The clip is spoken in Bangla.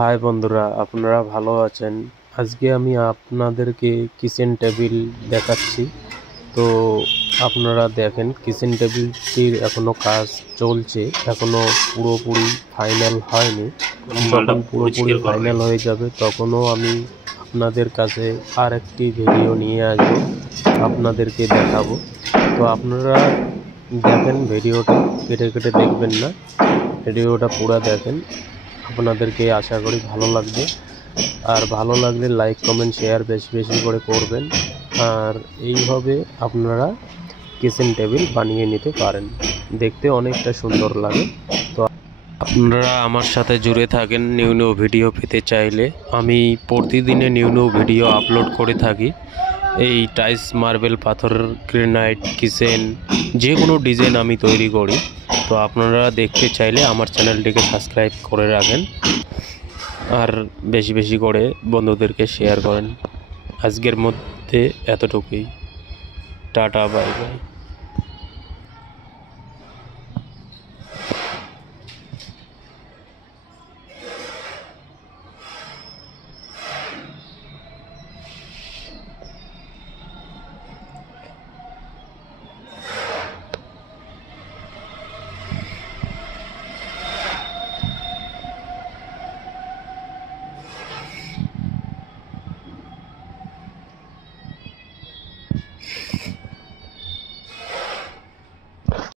হাই বন্ধুরা, আপনারা ভালো আছেন? আজকে আমি আপনাদেরকে কিচেন টেবিল দেখাচ্ছি। তো আপনারা দেখেন, কিচেন টেবিলটির এখনো কাজ চলছে, এখনো পুরোপুরি ফাইনাল হয়নি। যখন পুরোপুরি ফাইনাল হয়ে যাবে তখনও আমি আপনাদের কাছে আরেকটি ভিডিও নিয়ে আসবো, আপনাদেরকে দেখাবো। তো আপনারা দেখেন, ভিডিওটা কেটে কেটে দেখবেন না, ভিডিওটা পুরো দেখেন। আপনাদেরকে আশা করি ভালো লাগবে, আর ভালো লাগলে লাইক কমেন্ট শেয়ার বেশি বেশি করে করবেন। আর এইভাবে আপনারা কিচেন টেবিল বানিয়ে নিতে পারেন, দেখতে অনেকটা সুন্দর লাগে। তো আপনারা আমার সাথে জুড়ে থাকেন নিউ নিউ ভিডিও পেতে চাইলে। আমি প্রতিদিনে নিউ নিউ ভিডিও আপলোড করে থাকি। এই টাইলস, মার্বেল, পাথর, গ্রেনাইট, কিচেন, যে কোনো ডিজাইন আমি তৈরি করি। তো আপনারা দেখতে চাইলে আমার চ্যানেলটিকে সাবস্ক্রাইব করে রাখেন, আর বেশি বেশি করে বন্ধুদেরকে শেয়ার করেন। আজকের মধ্যে এতটুকুই। Tata, bye bye.